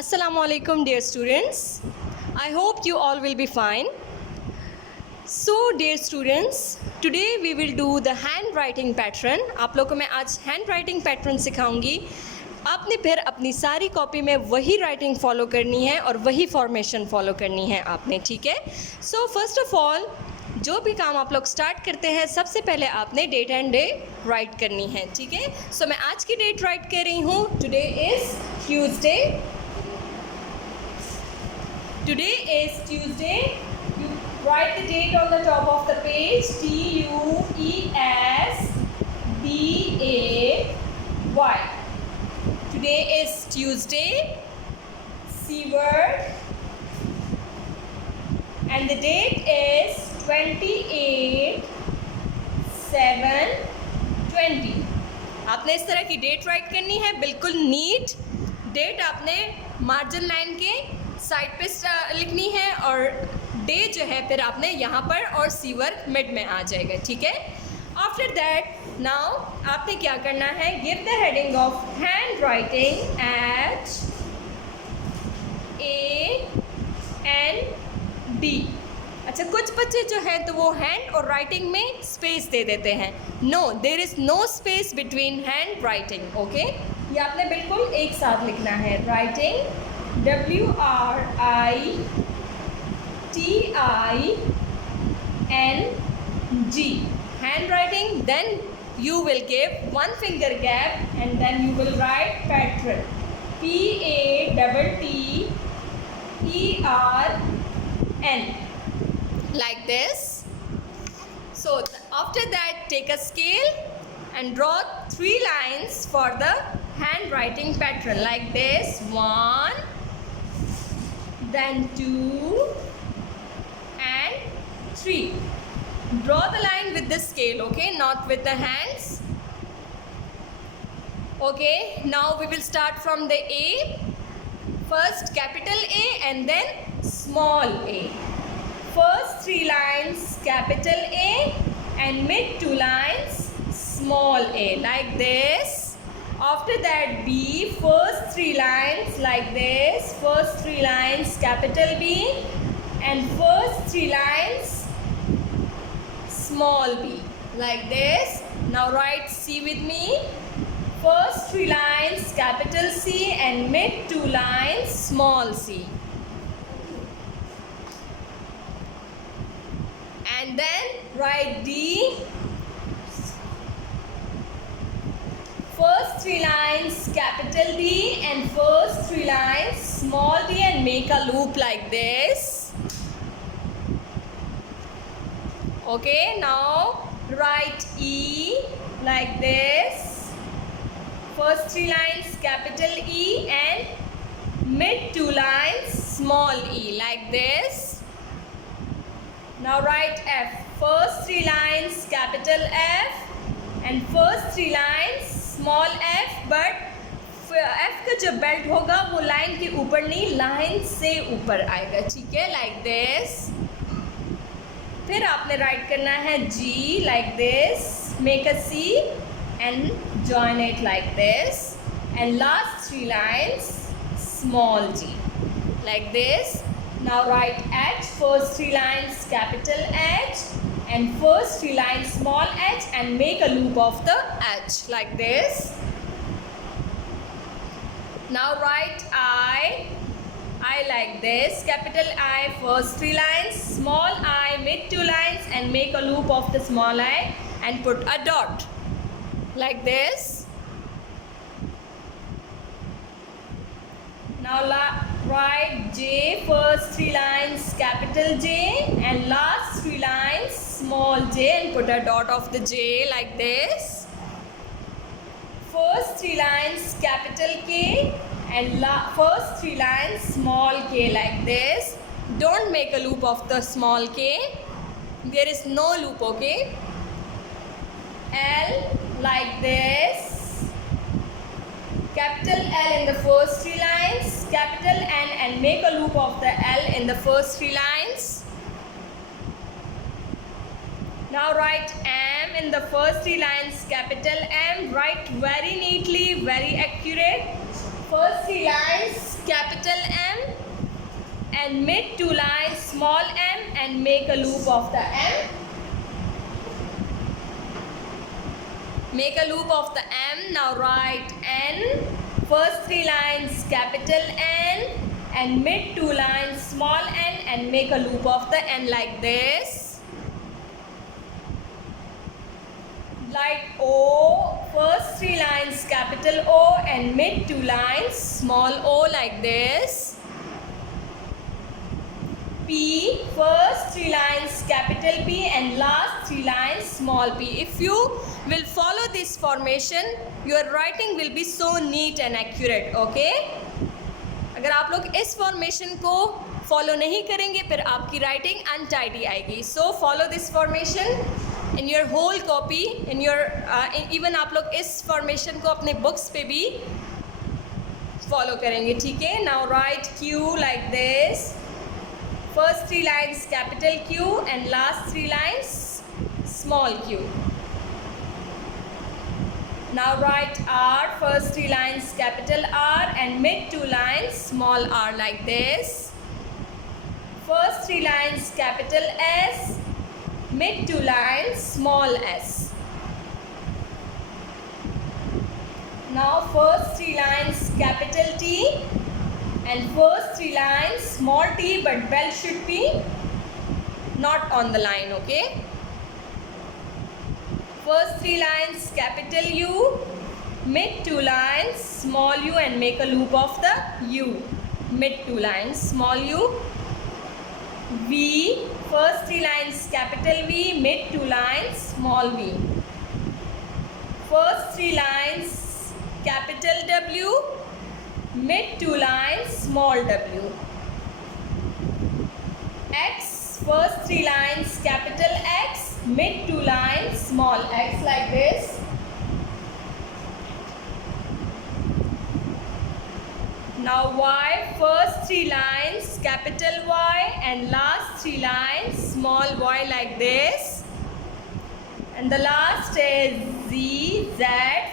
Assalamualaikum dear students. I hope you all will be fine. So dear students, today we will do the handwriting pattern. आप लोगों को मैं आज handwriting pattern सिखाऊंगी. आपने फिर अपनी सारी कॉपी में वही राइटिंग फॉलो करनी है और वही फॉर्मेशन फॉलो करनी है आपने, ठीक है. सो फर्स्ट ऑफ ऑल जो भी काम आप लोग स्टार्ट करते हैं सबसे पहले आपने डेट एंड डे राइट करनी है, ठीक है. सो मैं आज की डेट राइट कर रही हूँ. Today is Tuesday. Today is Tuesday. You write the date on the top of the page. Tuesday. Today is Tuesday. C word. And the date is 28/7/20. आपने इस तरह की डेट राइट करनी है, बिल्कुल नीट डेट आपने मार्जिन लाइन के side पे लिखनी है और डे जो है फिर आपने यहाँ पर और सी वर्क मिड में आ जाएगा, ठीक है. आफ्टर दैट नाउ आपने क्या करना है, give the heading of hand writing at AND. अच्छा, कुछ बच्चे जो हैं तो वो हैंड और राइटिंग में स्पेस दे देते हैं. No, there is no space between handwriting. Okay, ये आपने बिल्कुल एक साथ लिखना है. Writing WRITING, handwriting. Then you will give one finger gap and then you will write pattern, PATTERN, like this. So after that take a scale and draw 3 lines for the handwriting pattern like this. 1, then 2 and 3. Draw the line with the scale, okay, not with the hands. Okay, now we will start from the A. First capital A and then small a. First 3 lines capital A and mid 2 lines small a, like this. After that B, first 3 lines like this. First 3 lines capital B and first 3 lines small b, like this. Now write C with me. First 3 lines capital C and mid 2 lines small c. And then write D. First 3 lines capital D and first 3 lines small d and make a loop like this. Okay, now write E like this. First 3 lines capital E and mid 2 lines small e, like this. Now write F. First 3 lines capital F and first 3 lines small f, but f का जो belt होगा वो line के ऊपर नहीं, line से ऊपर आएगा, ठीक है, like this. फिर आपने राइट करना है G like this. Make a C and join it like this. And last 3 lines small g, like this. Now write H. First 3 lines capital H and first 3 lines small h and make a loop of the h, like this. Now write I like this. Capital I, first 3 lines, small I, mid 2 lines and make a loop of the small I and put a dot, like this. Now write J. First 3 lines capital J and last 3 lines small j and put a dot of the J, like this. First 3 lines capital K and first 3 lines small k, like this. Don't make a loop of the small k. There is no loop, okay. L like this. Capital L in the first 3 lines, capital N and make a loop of the L in the first 3 lines. Now write M in the first 3 lines, capital M. Write very neatly, very accurate. First 3 lines capital M, and mid two lines small m, and make a loop of the M. Make a loop of the M. Now write N. First three lines capital N, and mid two lines small n, and make a loop of the N like this. Like O. First three lines capital O, and mid two lines small o like this. P. First three lines capital P, and last three lines small p. If you will follow this formation, your writing will be so neat and accurate. Okay? अगर आप लोग इस formation को follow नहीं करेंगे फिर आपकी writing untidy आएगी. So follow this formation in your whole copy, in your even आप लोग इस फॉर्मेशन को अपने बुक्स पे भी फॉलो करेंगे. ठीक है? Now right Q like this. First three lines capital Q, and last three lines small q. Now write R. First three lines capital R, and mid two lines small r like this. First three lines capital S, mid two lines small s. Now first three lines capital T, and first three lines small t, but belt should be not on the line. Okay? First three lines capital U, mid two lines small u, and make a loop of the U. Mid two lines small u. V. First three lines capital V, mid two lines small v. First three lines capital W, mid two lines small w. X. First three lines capital X, mid two lines small x like this. Now Y. First three lines capital Y, and last three lines small y like this. And the last is Z. Z.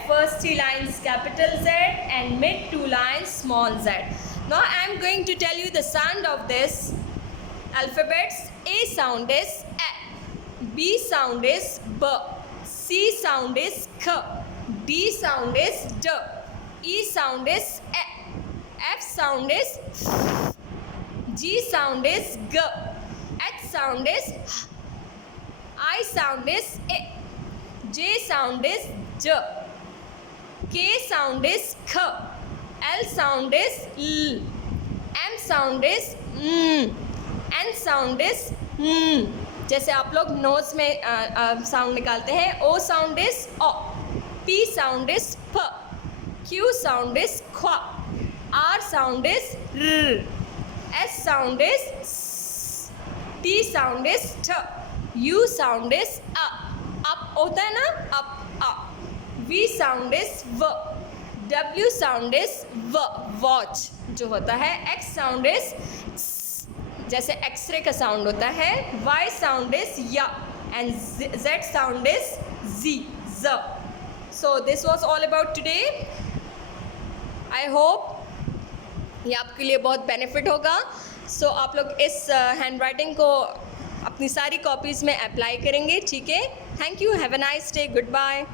First three lines capital Z, and mid two lines small z. Now I am going to tell you the sound of this alphabets. A sound is A, B sound is B, C sound is K, D sound is D, E sound is E, F sound is F, G sound is G, H sound is H, I sound is I, J sound is J, K sound is K, L sound is L, M sound is N sound is N. जैसे आप लोग knows में sound निकालते हैं. O sound is O, P sound is P, Q sound is Q, R sound is R, S sound is S, T sound is T, U sound is A. Up होता है ना, up up. V sound is V, W sound is V, watch जो होता है. X sound is S, जैसे x ray का sound होता है. Y sound is या, and Z sound is Z, Z. So this was all about today. I hope ये आपके लिए बहुत बेनिफिट होगा. सो आप लोग इस हैंड राइटिंग को अपनी सारी कॉपीज़ में अप्लाई करेंगे. ठीक है? Thank you. Have a nice day. Good bye.